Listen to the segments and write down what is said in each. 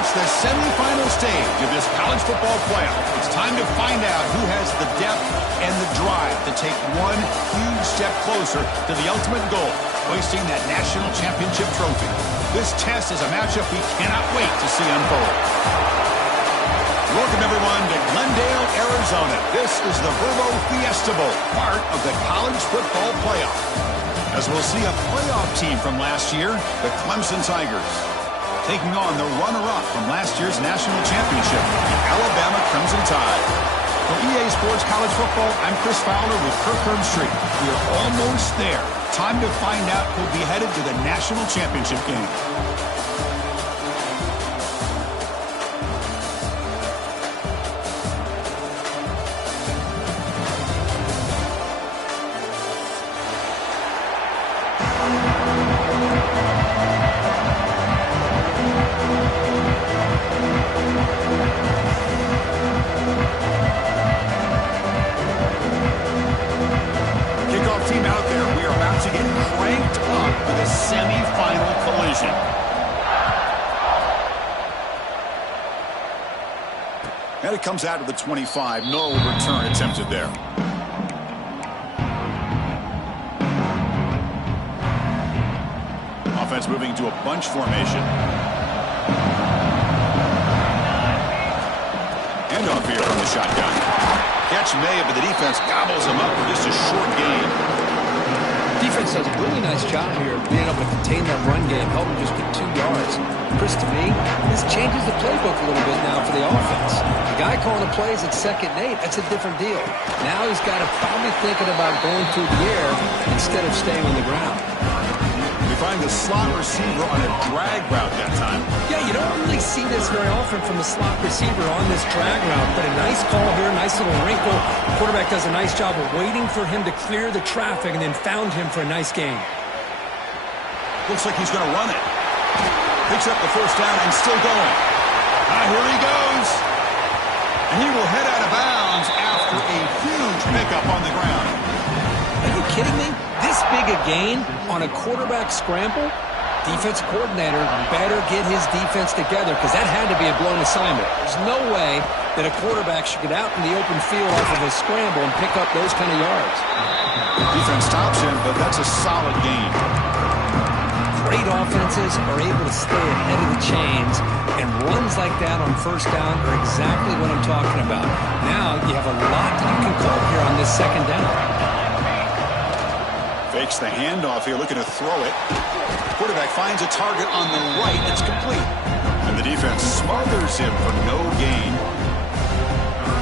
reached the semifinal stage of this college football playoff. It's time to find out who has the depth and the drive to take one huge step closer to the ultimate goal, hoisting that national championship trophy. This test is a matchup we cannot wait to see unfold. Welcome, everyone, to Glendale, Arizona. This is the Verbo Fiesta Bowl, part of the college football playoff. As we'll see a playoff team from last year, the Clemson Tigers, taking on the runner-up from last year's national championship, the Alabama Crimson Tide. For EA Sports College Football, I'm Chris Fowler with Kirk Herbstreit. We are almost there. Time to find out who'll be headed to the national championship game. And it comes out of the 25. No return attempted there. Offense moving to a bunch formation. Handoff here from the shotgun. Catch made, but the defense gobbles him up for just a short gain. Defense does a really nice job here of being able to contain that run game, help him just get 2 yards. Chris, to me, this changes the playbook a little bit now for the offense. The guy calling the plays at 2nd and 8, that's a different deal. Now he's got to probably thinking about going through the air instead of staying on the ground. We find the slot receiver on a drag route that time. Yeah, you don't really see this very often from a slot receiver on this drag route, but a nice call here, nice little wrinkle. The quarterback does a nice job of waiting for him to clear the traffic and then found him for a nice gain. Looks like he's going to run it. Picks up the first down and still going. Here he goes. And he will head out of bounds after a huge pickup on the ground. Are you kidding me? This big a gain on a quarterback scramble? Defensive coordinator better get his defense together because that had to be a blown assignment. There's no way that a quarterback should get out in the open field off of a scramble and pick up those kind of yards. Defense stops him, but that's a solid gain. Great offenses are able to stay ahead of the chains, and runs like that on first down are exactly what I'm talking about. Now you have a lot that you can call here on this 2nd down. Fakes the handoff here, looking to throw it. Quarterback finds a target on the right. It's complete. And the defense smothers him for no gain.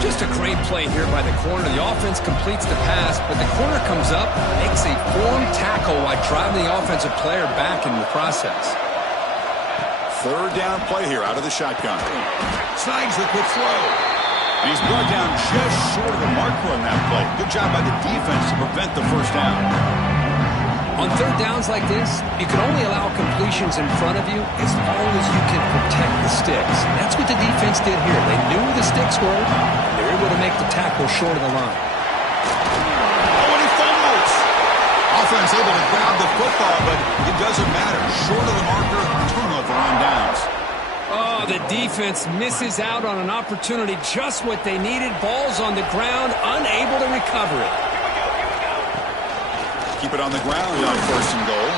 Just a great play here by the corner. The offense completes the pass, but the corner comes up, makes a forward tackle while driving the offensive player back in the process. 3rd down play here out of the shotgun. Snags the quick throw. And he's brought down just short of the marker on that play. Good job by the defense to prevent the first down. On 3rd downs like this, you can only allow completions in front of you as long as you can protect the sticks. That's what the defense did here. They knew where the sticks were. They were able to make the tackle short of the line. Oh, and he fumbles. Offense able to grab the football, but it doesn't matter. Short of the marker, turnover on downs. Oh, the defense misses out on an opportunity, just what they needed. Ball's on the ground, unable to recover it. Keep it on the ground on 1st and goal.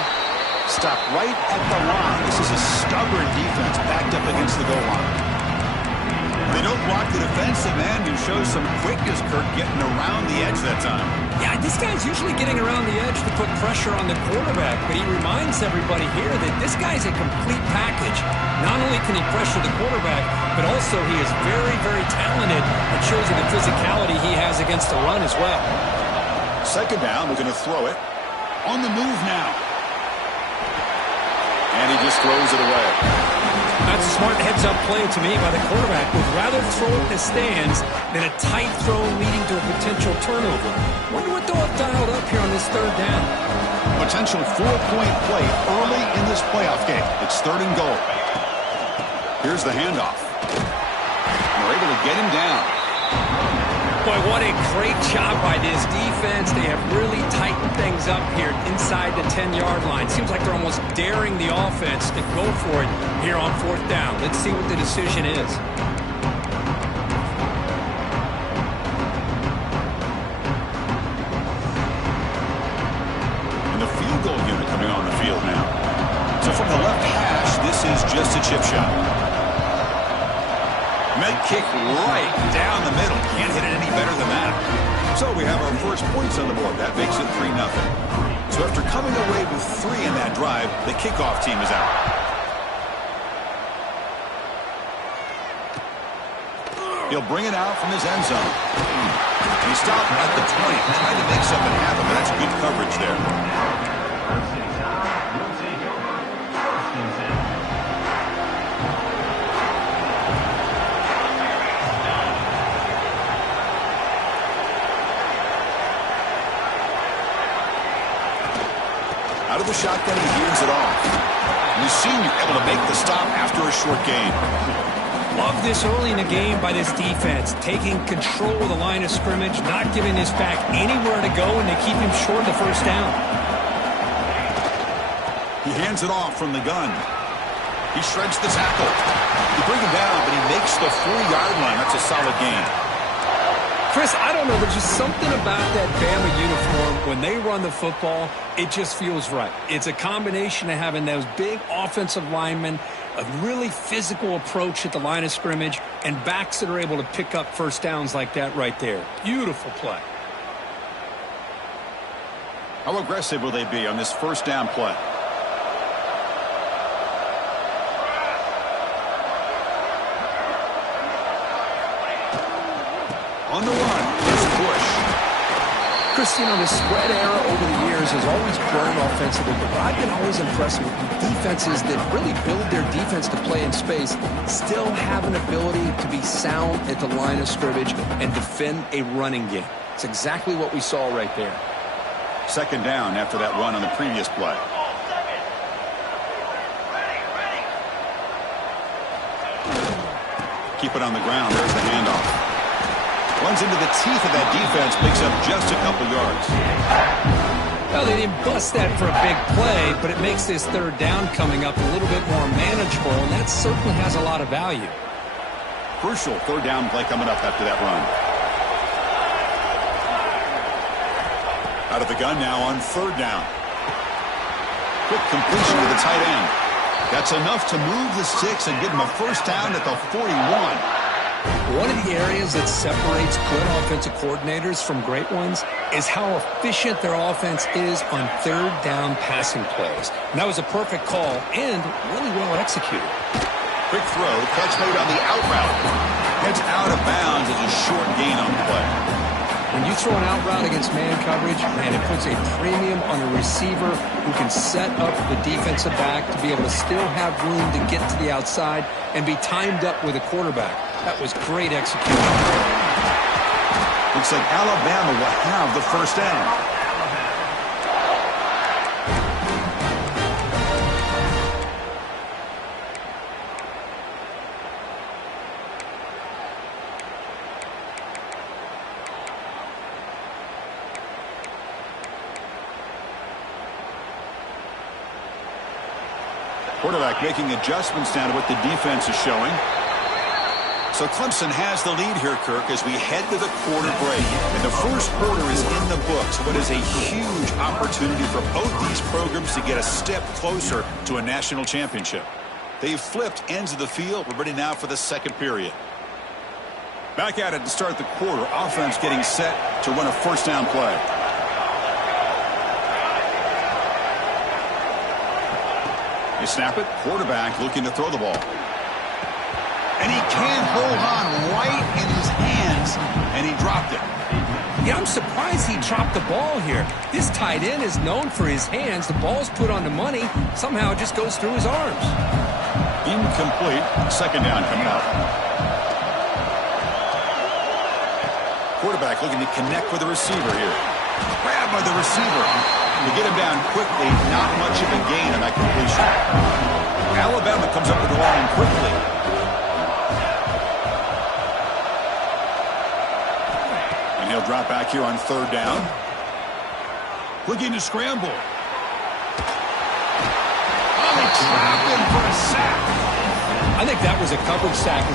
Stop right at the line. This is a stubborn defense backed up against the goal line. They don't block the defensive end, who shows some quickness, Kirk, getting around the edge that time. Yeah, this guy's usually getting around the edge to put pressure on the quarterback, but he reminds everybody here that this guy's a complete package. Not only can he pressure the quarterback, but also he is very, very talented. It shows you the physicality he has against the run as well. 2nd down, we're going to throw it. On the move now. And he just throws it away. That's a smart heads-up play to me by the quarterback. Would rather throw it in the stands than a tight throw leading to a potential turnover. Wonder what they'll have dialed up here on this 3rd down. Potential 4-point play early in this playoff game. It's 3rd and goal. Here's the handoff. And they're able to get him down. Boy, what a great job by this defense. They have really tightened things up here inside the 10-yard line. Seems like they're almost daring the offense to go for it here on 4th down. Let's see what the decision is. And the field goal unit coming on the field now. So from the left hash, this is just a chip shot. Med kick right down the middle. Can't hit it any better than that. So we have our first points on the board. That makes it 3-0. So after coming away with 3 in that drive, the kickoff team is out. He'll bring it out from his end zone. He stopped at the 20, trying to make something happen, but that's good coverage there. Out of the shotgun, he hears it off. And the senior able to make the stop after a short gain. Love this early in the game by this defense, taking control of the line of scrimmage, not giving this back anywhere to go, and they keep him short of the first down. He hands it off from the gun. He shreds the tackle. He brings him down, but he makes the 4-yard line. That's a solid gain. Chris, I don't know. There's just something about that Bama uniform. When they run the football, it just feels right. It's a combination of having those big offensive linemen, a really physical approach at the line of scrimmage, and backs that are able to pick up first downs like that right there. Beautiful play. How aggressive will they be on this first down play? On the run, it's push. Chris, you know, the spread era over the years has always grown offensively, but I've been always impressed with defenses that really build their defense to play in space, still have an ability to be sound at the line of scrimmage and defend a running game. It's exactly what we saw right there. Second down after that run on the previous play. Keep it on the ground. There's the handoff. Runs into the teeth of that defense, picks up just a couple yards. Well, they didn't bust that for a big play, but it makes this third down coming up a little bit more manageable, and that certainly has a lot of value. Crucial third down play coming up after that run. Out of the gun now on third down. Quick completion to the tight end. That's enough to move the sticks and give them a first down at the 41. One of the areas that separates good offensive coordinators from great ones is how efficient their offense is on third down passing plays. And that was a perfect call and really well executed. Quick throw, catch made on the out route. Heads out of bounds as a short gain on the play. When you throw an out route against man coverage, man, it puts a premium on a receiver who can set up the defensive back to be able to still have room to get to the outside and be timed up with a quarterback. That was great execution. Looks like Alabama will have the first down. Quarterback making adjustments now to what the defense is showing. So Clemson has the lead here, Kirk, as we head to the quarter break. And the first quarter is in the books. What is a huge opportunity for both these programs to get a step closer to a national championship. They've flipped ends of the field. We're ready now for the second period. Back at it to start the quarter. Offense getting set to run a first down play. They snap it. Quarterback looking to throw the ball. And he can't hold on right in his hands, and he dropped it. Yeah, I'm surprised he dropped the ball here. This tight end is known for his hands. The ball's put on the money. Somehow it just goes through his arms. Incomplete. Second down coming up. Quarterback looking to connect with the receiver here. Grabbed by the receiver. To get him down quickly, not much of a gain on that completion. Alabama comes up with the line quickly. drop back here on third down. Looking to scramble. Oh, they trap him for a sack. I think that was a coverage sack.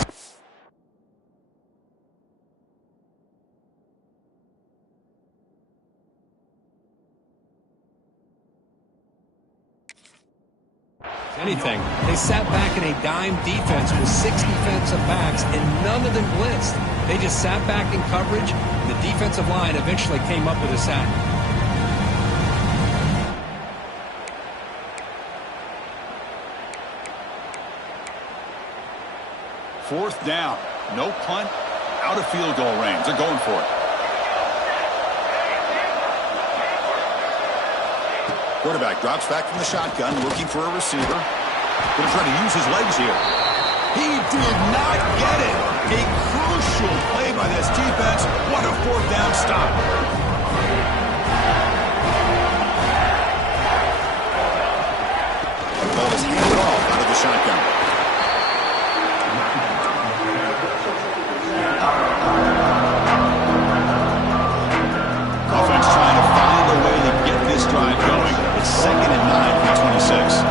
Anything. They sat back in a dime defense with 6 defensive backs, and none of them blitzed. They just sat back in coverage. The defensive line eventually came up with a sack. Fourth down. No punt. Out of field goal range. They're going for it. Quarterback drops back from the shotgun, looking for a receiver. Going to try to use his legs here. He did not get it. A crucial play by this defense. What a fourth down stop. The ball is handed off out of the shotgun. Offense trying to find a way to get this drive going. It's 2nd and 9 from 26.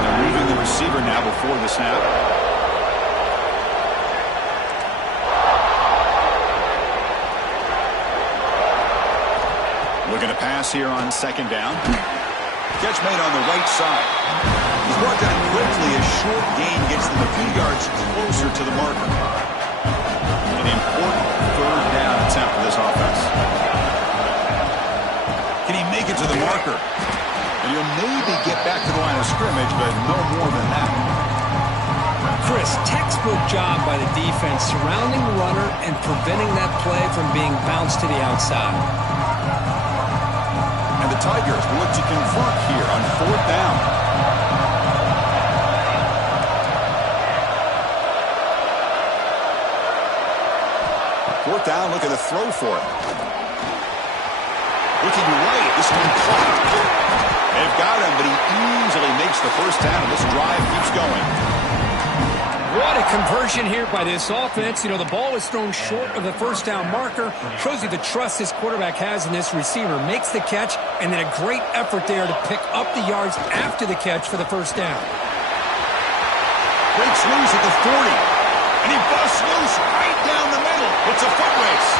They're moving the receiver now before the snap. Looking to pass here on 2nd down. Catch made on the right side. He's brought down quickly. A short gain gets them a few yards closer to the marker. An important third down attempt for this offense. Can he make it to the marker? And he'll maybe get back to the line of scrimmage, but no more than that. Chris, textbook job by the defense surrounding the runner and preventing that play from being bounced to the outside. And the Tigers will look to convert here on 4th down. Fourth down, look at the throw for it. Looking right, this one caught. They've got him, but he easily makes the first down, and this drive keeps going. What a conversion here by this offense. You know, the ball is thrown short of the first down marker. Shows you the trust this quarterback has in this receiver. Makes the catch, and then a great effort there to pick up the yards after the catch for the first down. Breaks loose at the 40. And he busts loose right down the middle. It's a foot race.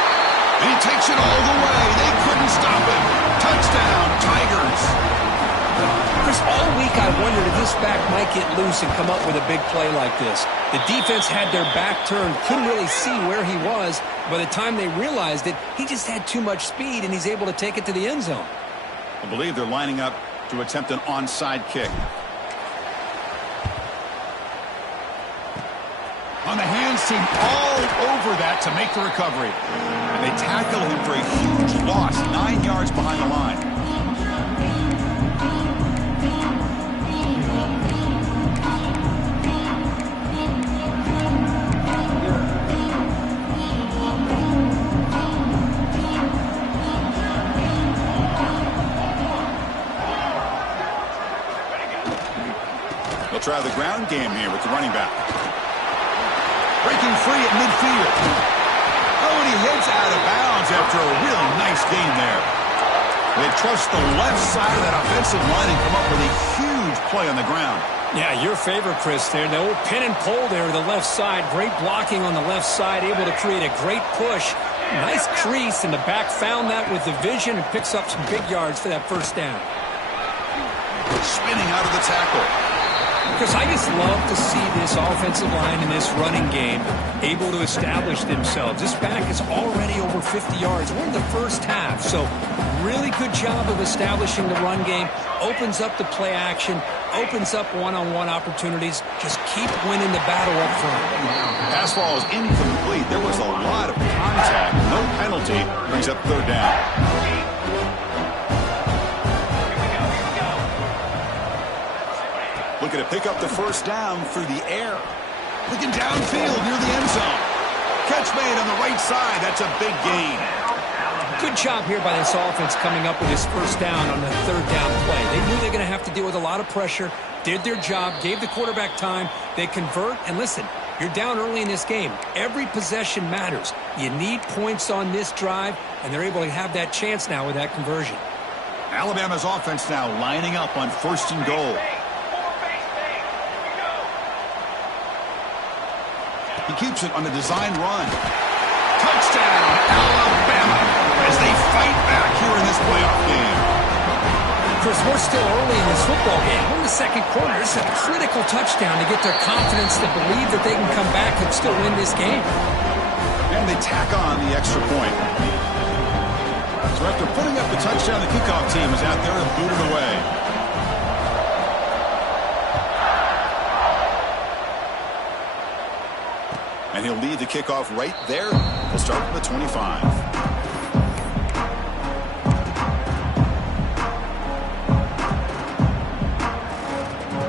And he takes it all the way. They couldn't stop him. Touchdown, Tigers. Chris, all week I wondered if this back might get loose and come up with a big play like this. The defense had their back turned, couldn't really see where he was. By the time they realized it, he just had too much speed, and he's able to take it to the end zone. I believe they're lining up to attempt an onside kick. On the hands team all over that to make the recovery. And they tackle him for a huge loss, 9 yards behind the line. They'll try the ground game here with the running back. Breaking free at midfield. Oh, and he heads out of bounds after a really nice gain there. They trust the left side of that offensive line and come up with a huge play on the ground. Yeah, your favorite, Chris, there. The old pin and pull there to the left side. Great blocking on the left side, able to create a great push. Nice crease, and the back found that with the vision and picks up some big yards for that first down. Spinning out of the tackle. Because I just love to see this offensive line in this running game able to establish themselves. This back is already over 50 yards. We're in the first half, so really good job of establishing the run game. Opens up the play action, opens up one-on-one opportunities. Just keep winning the battle up front. Pass ball is incomplete. There was a lot of contact. No penalty. Brings up third down. Looking to pick up the first down through the air. Looking downfield near the end zone. Catch made on the right side. That's a big gain. Good job here by this offense coming up with his first down on the third down play. They knew they were going to have to deal with a lot of pressure, did their job, gave the quarterback time. They convert, and listen, You're down early in this game. Every possession matters. You need points on this drive, and they're able to have that chance now with that conversion. Alabama's offense now lining up on 1st and goal. He keeps it on the design run. Touchdown, Alabama, as they fight back here in this playoff game. Chris, we're still early in this football game. We're in the second quarter. This is a critical touchdown to get their confidence to believe that they can come back and still win this game. And they tack on the extra point. So after putting up the touchdown, the kickoff team is out there to boot it away. And he'll lead the kickoff right there. He'll start from the 25.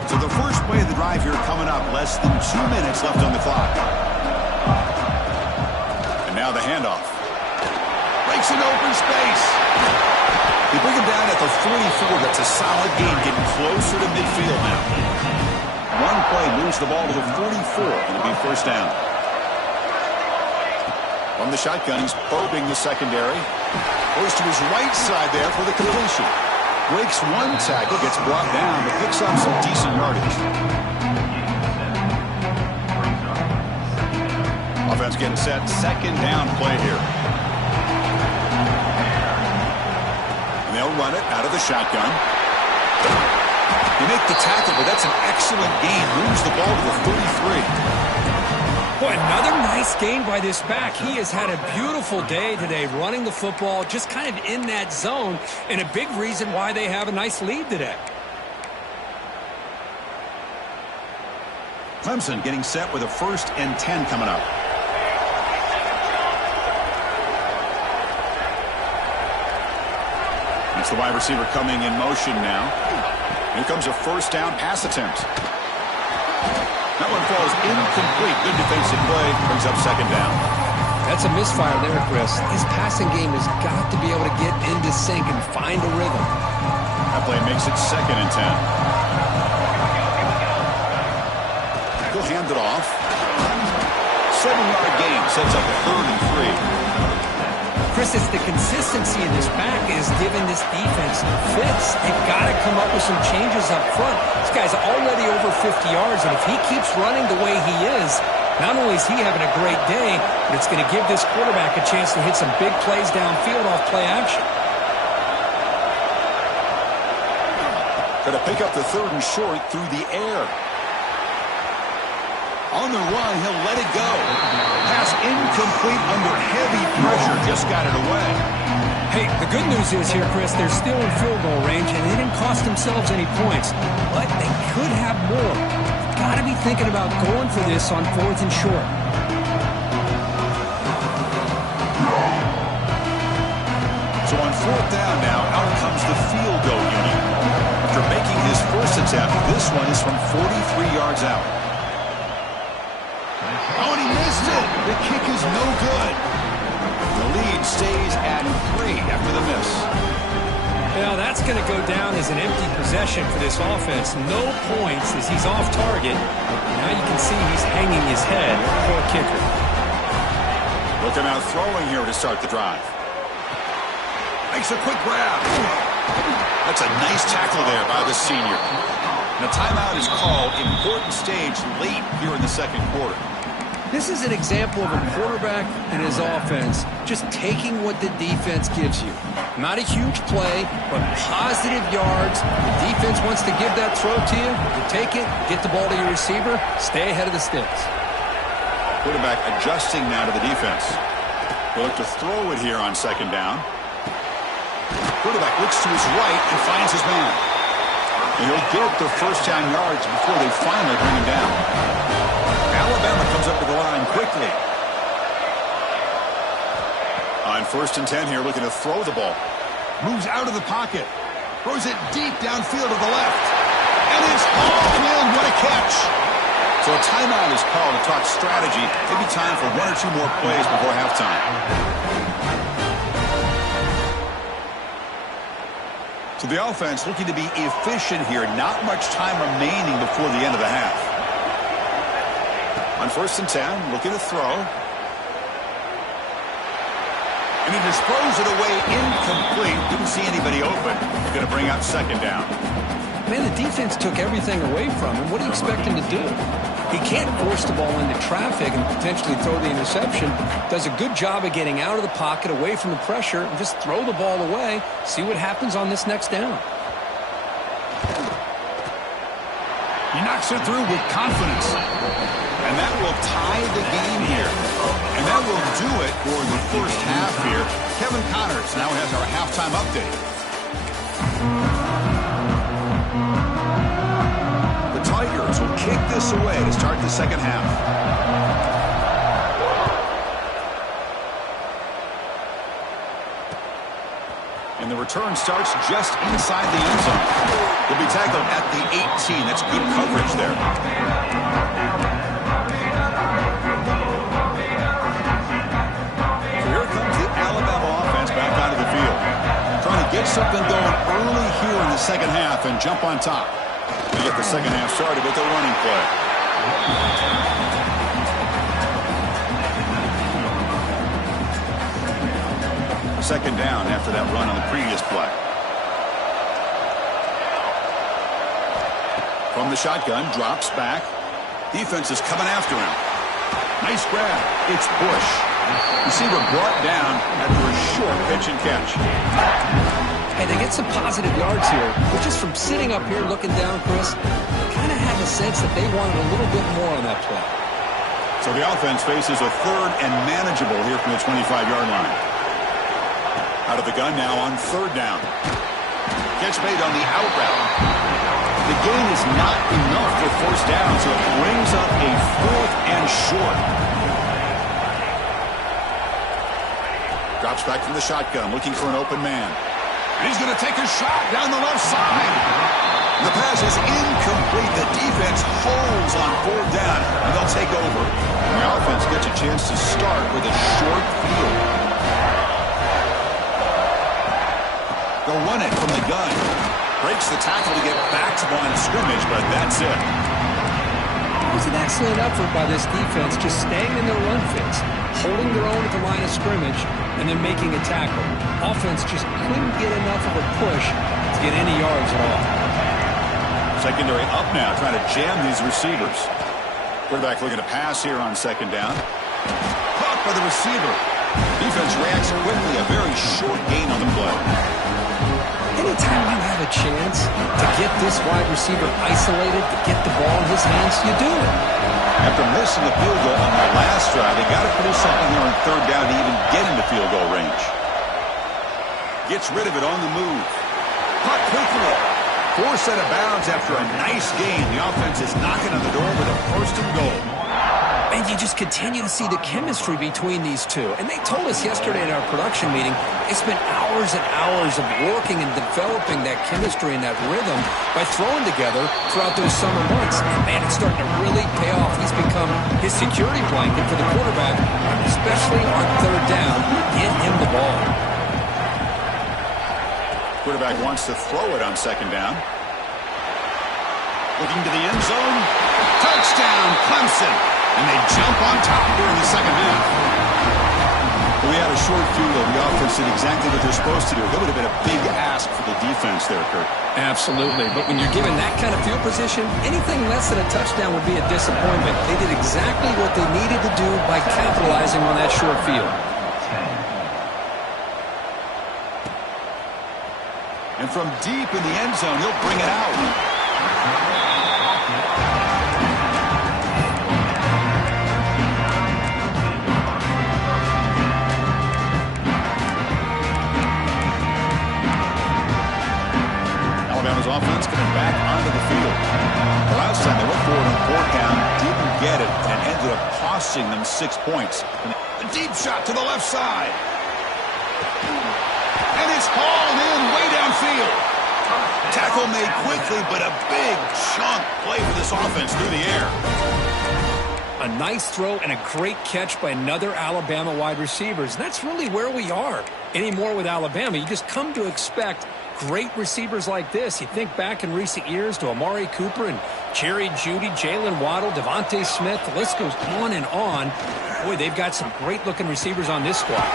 So the first play of the drive here coming up. Less than 2 minutes left on the clock. And now the handoff. Breaks into open space. They bring him down at the 44. That's a solid gain, getting closer to midfield now. One play moves the ball to the 44. It'll be first down. From the shotgun, he's probing the secondary. Goes to his right side there for the completion. Breaks one tackle, gets brought down, but picks up some decent yardage. Offense getting set. Second down play here. And they'll run it out of the shotgun. They make the tackle, but that's an excellent gain. Moves the ball to the 33. Boy, another nice gain by this back. He has had a beautiful day today running the football, just kind of in that zone, and a big reason why they have a nice lead today. Clemson getting set with a 1st and 10 coming up. It's the wide receiver coming in motion now. Here comes a first down pass attempt. That one falls incomplete. Good defensive play. Brings up second down. That's a misfire there, Chris. His passing game has got to be able to get into sync and find a rhythm. That play makes it 2nd and 10. He'll hand it off. 7-yard gain sets up a 3rd and 3. Chris, it's the consistency in this back is giving this defense fits. They've got to come up with some changes up front. This guy's already over 50 yards, and if he keeps running the way he is, not only is he having a great day, but it's going to give this quarterback a chance to hit some big plays downfield off play action. Going to pick up the 3rd and short through the air. On the run, he'll let it go. Pass incomplete under heavy pressure. Just got it away. Hey, the good news is here, Chris, they're still in field goal range, and they didn't cost themselves any points. But they could have more. Got to be thinking about going for this on 4th and short. So on 4th down now, out comes the field goal unit. After making his first attempt, this one is from 43 yards out. Oh, and he missed it. The kick is no good. The lead stays at 3 after the miss. Well, that's going to go down as an empty possession for this offense. No points as he's off target. Now you can see he's hanging his head. Poor kicker. Looking out throwing here to start the drive. Makes a quick grab. That's a nice tackle there by the senior. And a timeout is called. Important stage late here in the second quarter. This is an example of a quarterback and his offense just taking what the defense gives you. Not a huge play, but positive yards. The defense wants to give that throw to you. You take it, get the ball to your receiver, stay ahead of the sticks. Quarterback adjusting now to the defense. He'll look to throw it here on 2nd down. Quarterback looks to his right and finds his man. And he'll get the first down yards before they finally bring him down. Alabama comes up to the line quickly. On 1st and 10 here, looking to throw the ball. Moves out of the pocket. Throws it deep downfield to the left. And it's hauled in. What a catch. So a timeout is called to talk strategy. Maybe time for 1 or 2 more plays before halftime. So the offense looking to be efficient here. Not much time remaining before the end of the half. On 1st and 10, looking to throw. And he just throws it away incomplete. Didn't see anybody open. Going to bring up 2nd down. Man, the defense took everything away from him. What do you expect him to do? He can't force the ball into traffic and potentially throw the interception. Does a good job of getting out of the pocket, away from the pressure, and just throw the ball away. See what happens on this next down. He knocks it through with confidence. And that will tie the game here. And that will do it for the first half here. Kevin Connors now has our halftime update. The Tigers will kick this away to start the second half. And the return starts just inside the end zone. He'll be tackled at the 18. That's good coverage there. So here comes the Alabama offense back onto the field. Trying to get something going early here in the second half and jump on top. They get the second half started with a running play. 2nd down after that run on the previous play. From the shotgun, drops back. Defense is coming after him. Nice grab. It's Bush. Receiver brought down after a short pitch and catch. Hey, they get some positive yards here, but just from sitting up here looking down, Chris, kind of have a sense that they wanted a little bit more on that play. So the offense faces a 3rd and manageable here from the 25-yard line. Out of the gun now on 3rd down. Catch made on the out route. The gain is not enough for 1st down, so it brings up a 4th and short. Drops back from the shotgun, looking for an open man. And he's going to take a shot down the left side. The pass is incomplete. The defense holds on 4th down, and they'll take over. And the offense gets a chance to start with a short field. They'll run it from the gun. Breaks the tackle to get back to the line of scrimmage, but that's it. It was an excellent effort by this defense, just staying in their run fits, holding their own at the line of scrimmage, and then making a tackle. Offense just couldn't get enough of a push to get any yards at all. Secondary up now, trying to jam these receivers. Quarterback looking to pass here on 2nd down. Caught by the receiver. Defense reacts quickly. A very short gain on the play. Anytime you have a chance to get this wide receiver isolated, to get the ball in his hands, you do it. After missing the field goal on their last drive, they got to produce something here on 3rd down to even get into field goal range. Gets rid of it on the move. Caught quickly. Forced out of bounds after a nice gain. The offense is knocking on the door with a 1st and goal. And you just continue to see the chemistry between these two. And they told us yesterday in our production meeting, they spent hours and hours of working and developing that chemistry and that rhythm by throwing together throughout those summer months. And man, it's starting to really pay off. He's become his security blanket for the quarterback, especially on 3rd down. Get him the ball. Quarterback wants to throw it on 2nd down. Looking to the end zone. Touchdown, Clemson. And they jump on top during the second half. We had a short field. The offense did exactly what they're supposed to do. That would have been a big ask for the defense there, Kurt. Absolutely. But when you're given that kind of field position, anything less than a touchdown would be a disappointment. They did exactly what they needed to do by capitalizing on that short field. And from deep in the end zone, he'll bring it out. Alabama's offense coming back onto the field. The last time they went forward on 4th down, didn't get it, and ended up costing them 6 points. A deep shot to the left side. And it's hauled in way downfield. Tackle made quickly, but a big chunk play for this offense through the air. A nice throw and a great catch by another Alabama wide receivers. That's really where we are anymore with Alabama. You just come to expect great receivers like this. You think back in recent years to Amari Cooper and Jerry Jeudy, Jalen Waddle, Devontae Smith. The list goes on and on. Boy, they've got some great-looking receivers on this squad.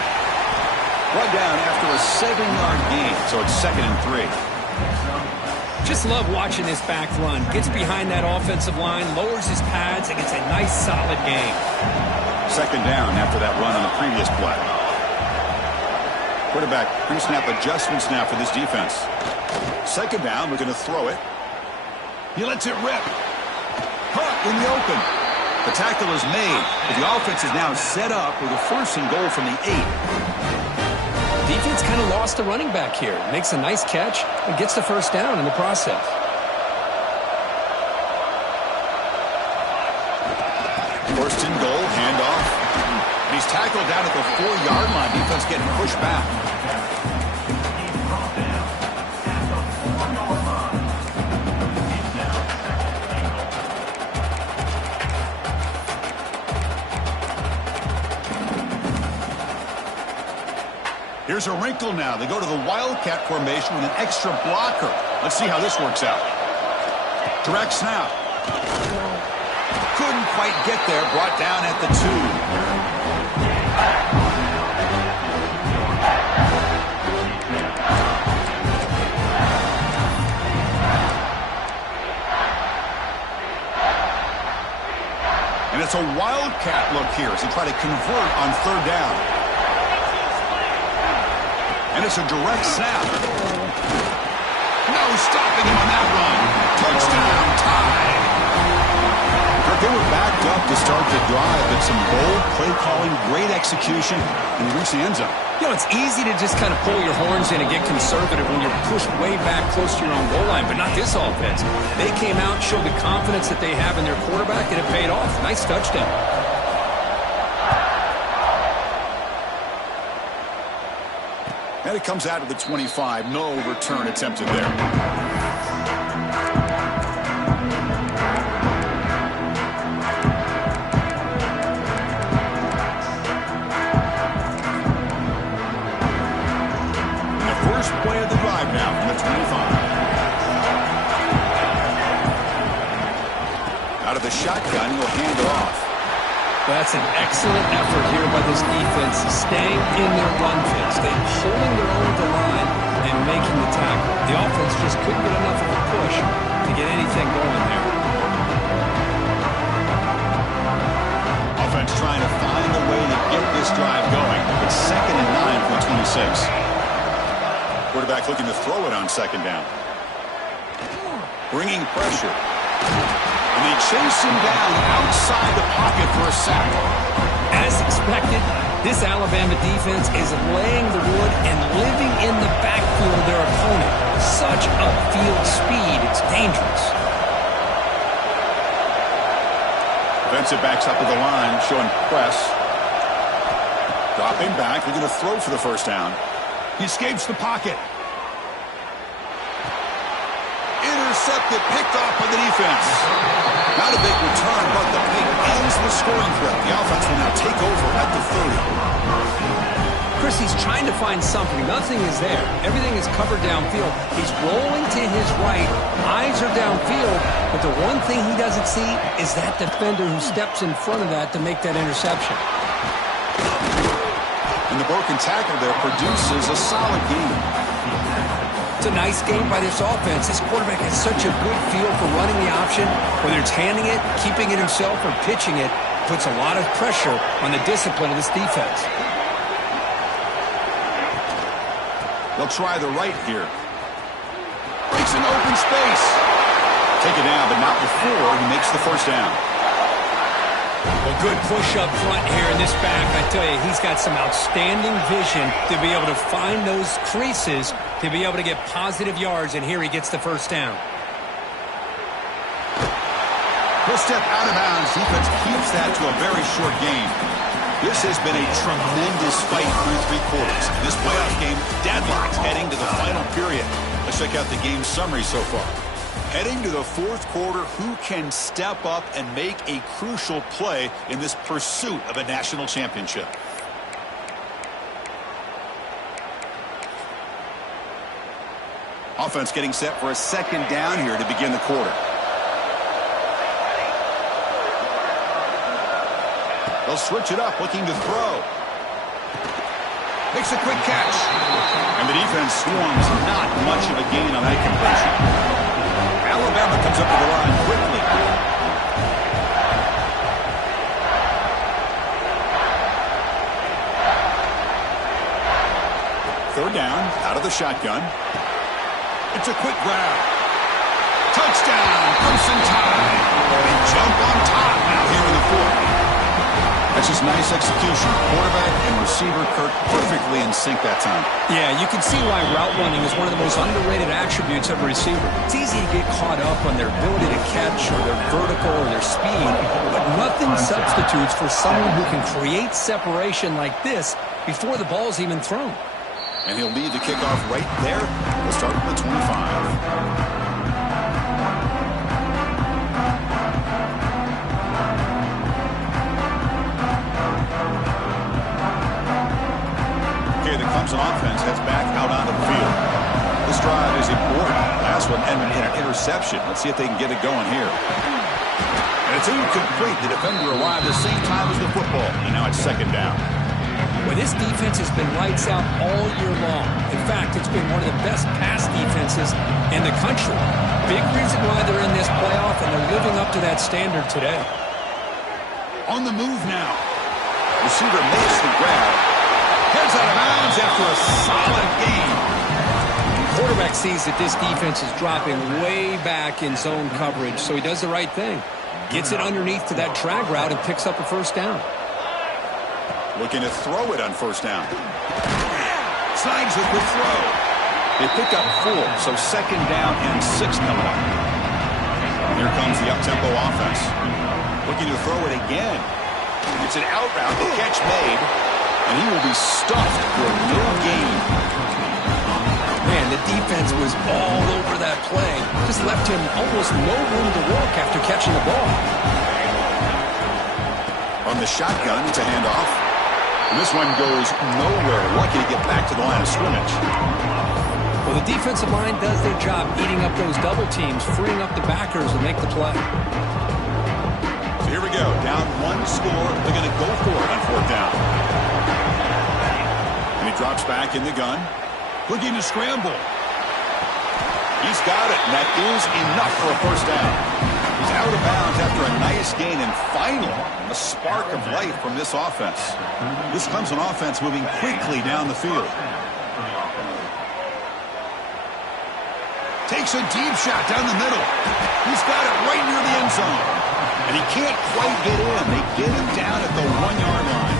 Brought down after a 7-yard gain, so it's 2nd and 3. Just love watching this back run. Gets behind that offensive line, lowers his pads, and gets a nice, solid gain. 2nd down after that run on the previous play. Quarterback pre-snap adjustments now for this defense. 2nd down, we're going to throw it. He lets it rip. Caught in the open. The tackle is made, but the offense is now set up with a 1st and goal from the 8. Defense kind of lost the running back here. Makes a nice catch and gets the 1st down in the process. First and goal, handoff. And he's tackled down at the 4-yard line. Defense getting pushed back. Here's a wrinkle now. They go to the Wildcat formation with an extra blocker. Let's see how this works out. Direct snap. Couldn't quite get there. Brought down at the 2. And it's a Wildcat look here as they try to convert on 3rd down. And it's a direct snap. No stopping him on that run. Touchdown, tie. They were backed up to start the drive, but some bold play calling, great execution, and he reached the end zone. You know, it's easy to just kind of pull your horns in and get conservative when you're pushed way back close to your own goal line, but not this offense. They came out and showed the confidence that they have in their quarterback, and it paid off. Nice touchdown. And it comes out of the 25. No return attempted there. And the first play of the drive now from the 25. Out of the shotgun, he'll hand it off. That's an excellent effort here by this defense, staying in their run fits. They're holding their own at the line and making the tackle. The offense just couldn't get enough of a push to get anything going there. Offense trying to find a way to get this drive going. It's 2nd and 9 from the 26. Quarterback looking to throw it on 2nd down. Bringing pressure. And they chase him down outside the pocket for a sack. As expected, this Alabama defense is laying the wood and living in the backfield of their opponent. Such upfield speed, it's dangerous. Defensive backs up at the line, showing press. Dropping back, looking to throw for the 1st down. He escapes the pocket. Intercepted, picked off by the defense. Not a big return, but the pick ends the scoring threat. The offense will now take over at the 30. Chris, he's trying to find something. Nothing is there. Everything is covered downfield. He's rolling to his right. Eyes are downfield. But the one thing he doesn't see is that defender who steps in front of that to make that interception. And the broken tackle there produces a solid game. It's a nice game by this offense. This quarterback has such a good feel for running the option. Whether it's handing it, keeping it himself, or pitching it, puts a lot of pressure on the discipline of this defense. They'll try the right here. Breaks an open space. Take it down, but not before he makes the 1st down. Well, good push up front here in this back. I tell you, he's got some outstanding vision to be able to find those creases, to be able to get positive yards, and here he gets the 1st down. He'll step out of bounds. Defense keeps that to a very short game. This has been a tremendous fight through 3 quarters. This playoff game deadlocked heading to the final period. Let's check out the game summary so far. Heading to the 4th quarter, who can step up and make a crucial play in this pursuit of a national championship? Offense getting set for a second down here to begin the quarter. They'll switch it up, looking to throw. Makes a quick catch. And the defense swarms. Not much of a gain on that completion. Alabama comes up to the line quickly. Third down, out of the shotgun. It's a quick grab. Touchdown, Clemson Tide. They jump on top now here in the fourth. That's just nice execution. Quarterback and receiver Kirk perfectly in sync that time. Yeah, you can see why route running is one of the most underrated attributes of a receiver. It's easy to get caught up on their ability to catch or their vertical or their speed, but nothing substitutes for someone who can create separation like this before the ball's even thrown. And he'll lead the kickoff right there. We'll start with the 25. The Clemson offense heads back out onto the field. This drive is important. Last one ended in an interception. Let's see if they can get it going here. And it's incomplete. The defender arrived the same time as the football. And now it's second down. Well, this defense has been lights out all year long. In fact, it's been one of the best pass defenses in the country. Big reason why they're in this playoff, and they're living up to that standard today. On the move now. Receiver makes the grab. Heads out of bounds after a solid gain. Quarterback sees that this defense is dropping way back in zone coverage, so he does the right thing. Gets it underneath to that drag route and picks up a first down. Looking to throw it on first down. Slides with the throw. They pick up 4, so second down and 6 coming up. Here comes the up-tempo offense. Looking to throw it again. It's an out route, the catch made. And he will be stuffed for no gain. Man, the defense was all over that play. Just left him almost no room to walk after catching the ball. On the shotgun, it's a handoff. And this one goes nowhere. Lucky to get back to the line of scrimmage. Well, the defensive line does their job eating up those double teams, freeing up the backers to make the play. So here we go. Down 1 score. They're going to go for it on fourth down. And he drops back in the gun. Looking to scramble. He's got it, and that is enough for a first down. He's out of bounds after a nice gain, and finally, a spark of life from this offense. This Clemson offense moving quickly down the field. Takes a deep shot down the middle. He's got it right near the end zone. And he can't quite get in. They get him down at the 1-yard line.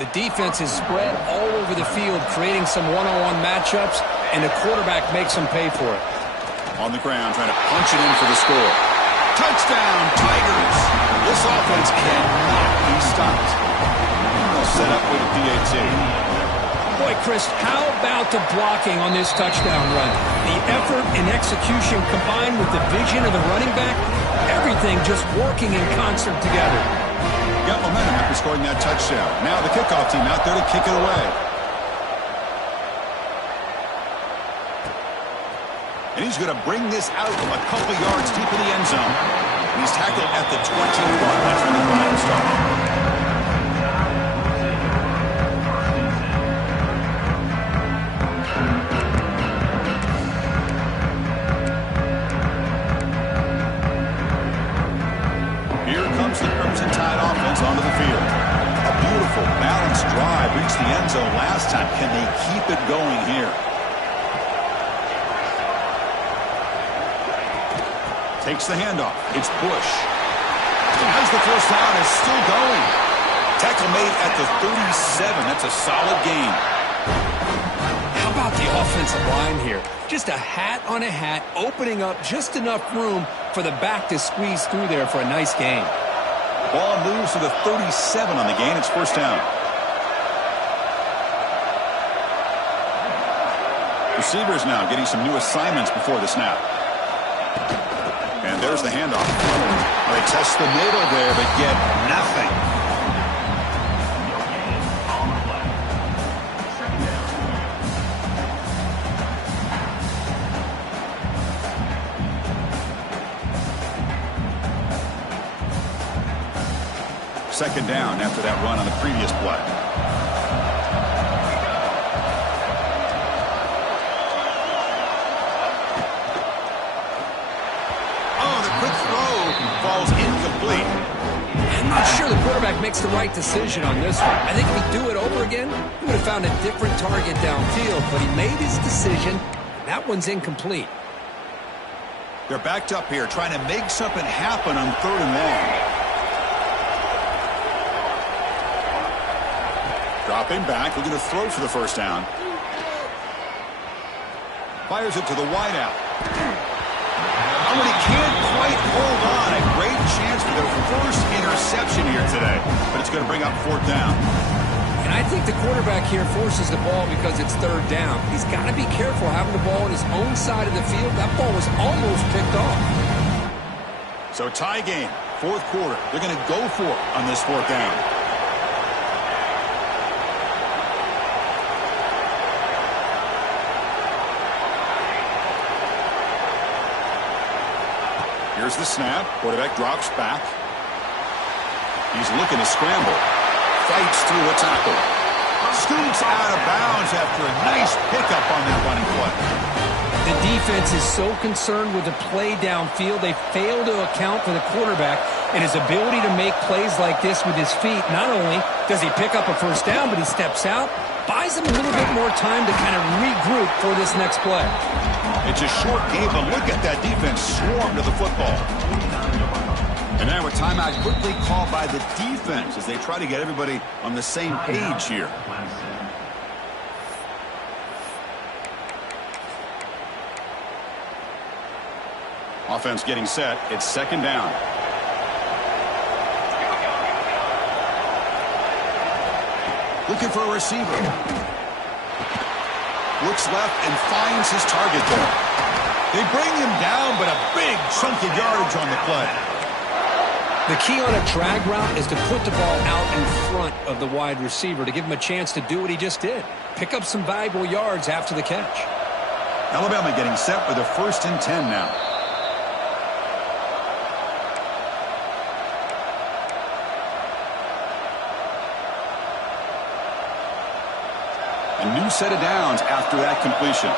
The defense is spread all over the field, creating some one-on-one matchups, and the quarterback makes them pay for it. On the ground, trying to punch it in for the score. Touchdown, Tigers! This offense cannot be stopped. They'll set up with a PAT. Boy, Chris, how about the blocking on this touchdown run? The effort and execution combined with the vision of the running back, everything just working in concert together. Got momentum after scoring that touchdown. Now the kickoff team out there to kick it away. And he's going to bring this out from a couple yards deep in the end zone. And he's tackled at the 21. That's when the drive started. Onto the field. A beautiful, balanced drive. Reached the end zone last time. Can they keep it going here? Takes the handoff. It's Bush. As the first down is still going. Tackle made at the 37. That's a solid gain. How about the offensive line here? Just a hat on a hat, opening up just enough room for the back to squeeze through there for a nice gain. Ball moves to the 37 on the gain. It's first down. Receivers now getting some new assignments before the snap. And there's the handoff. They test the middle there, but get nothing. second down after that run on the previous play. Oh, the quick throw falls incomplete. I'm not sure the quarterback makes the right decision on this one. I think if he'd do it over again, he would have found a different target downfield, but he made his decision. That one's incomplete. They're backed up here, trying to make something happen on 3rd and long. Dropping back, looking to throw for the first down. Fires it to the wideout. Oh, and he can't quite hold on. A great chance for their first interception here today, but it's going to bring up 4th down. And I think the quarterback here forces the ball because it's 3rd down. He's got to be careful having the ball on his own side of the field. That ball was almost picked off. So tie game, 4th quarter. They're going to go for it on this 4th down. Here's the snap. Quarterback drops back. He's looking to scramble. Fights through a tackle. Scoots out of bounds after a nice pickup on that running play. The defense is so concerned with the play downfield, they fail to account for the quarterback and his ability to make plays like this with his feet. Not only does he pick up a first down, but he steps out, buys him a little bit more time to kind of regroup for this next play. It's a short game, but look at that defense swarm to the football. And now a timeout quickly called by the defense as they try to get everybody on the same page here. Offense getting set. It's 2nd down. Looking for a receiver. Looks left and finds his target there. They bring him down, but a big chunk of yardage on the play. The key on a drag route is to put the ball out in front of the wide receiver to give him a chance to do what he just did. Pick up some valuable yards after the catch. Alabama getting set for the 1st and 10 now. A new set of downs after that completion.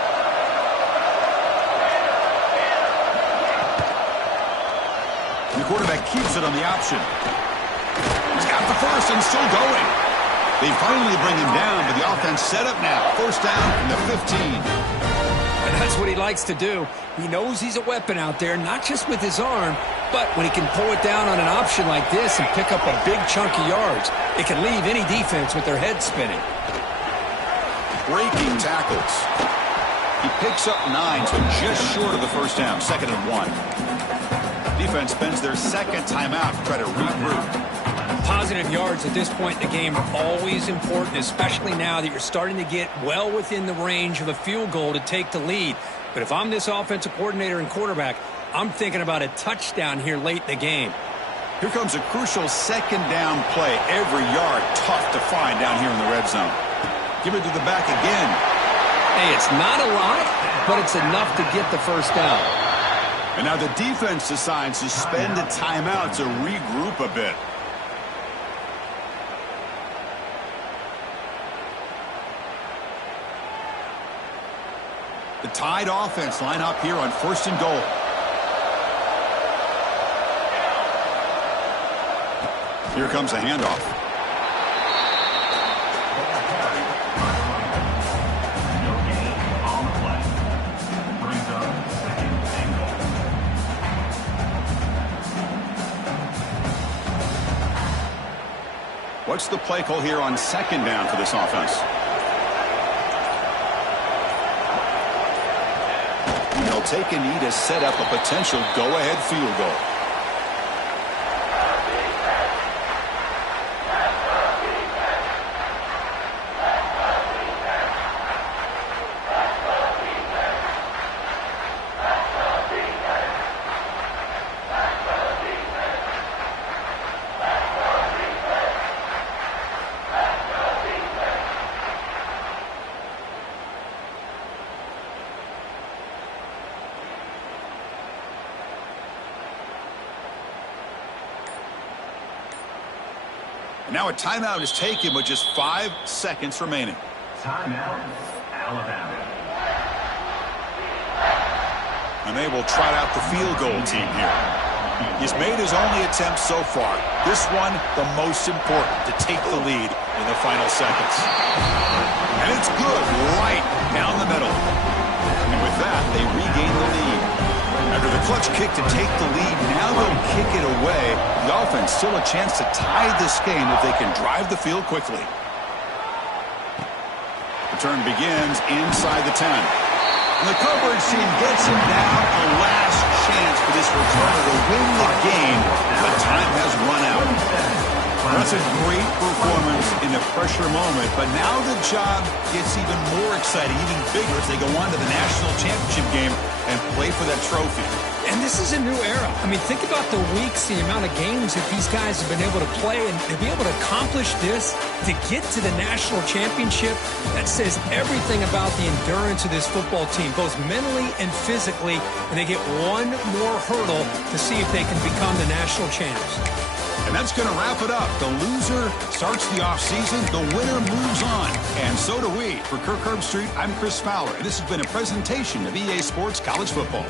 And the quarterback keeps it on the option. He's got the first and still going. They finally bring him down, but the offense set up now. 1st down from the 15. And that's what he likes to do. He knows he's a weapon out there, not just with his arm, but when he can pull it down on an option like this and pick up a big chunk of yards, it can leave any defense with their head spinning. Breaking tackles. He picks up 9, so just short of the first down. 2nd and 1. Defense spends their 2nd timeout to try to regroup. Positive yards at this point in the game are always important, especially now that you're starting to get well within the range of a field goal to take the lead. But if I'm this offensive coordinator and quarterback, I'm thinking about a touchdown here late in the game. Here comes a crucial 2nd down play. Every yard tough to find down here in the red zone. Give it to the back again. Hey, it's not a lot, but it's enough to get the first down. And now the defense decides to spend a timeout to regroup a bit. The Tide offense line up here on 1st and goal. Here comes a handoff. What's the play call here on 2nd down for this offense? And they'll take a knee to set up a potential go-ahead field goal. And now a timeout is taken with just 5 seconds remaining. Timeout, Alabama. And they will trot out the field goal team here. He's made his only attempt so far. This one, the most important, to take the lead in the final seconds. And it's good, right down the middle. And with that, they regain the lead. After the clutch kick to take the lead, now they'll kick it away. The offense still a chance to tie this game if they can drive the field quickly. Return begins inside the 10. And the coverage team gets him down. A last chance for this returner to win the game, but time has run out. That's a great performance in the pressure moment, but now the job gets even more exciting, even bigger as they go on to the national championship game and play for that trophy. And this is a new era. I mean, think about the weeks, the amount of games that these guys have been able to play, and to be able to accomplish this, to get to the national championship, that says everything about the endurance of this football team, both mentally and physically, and they get one more hurdle to see if they can become the national champs. And that's going to wrap it up. The loser starts the offseason. The winner moves on. And so do we. For Kirk Herbstreit, I'm Chris Fowler. And this has been a presentation of EA Sports College Football.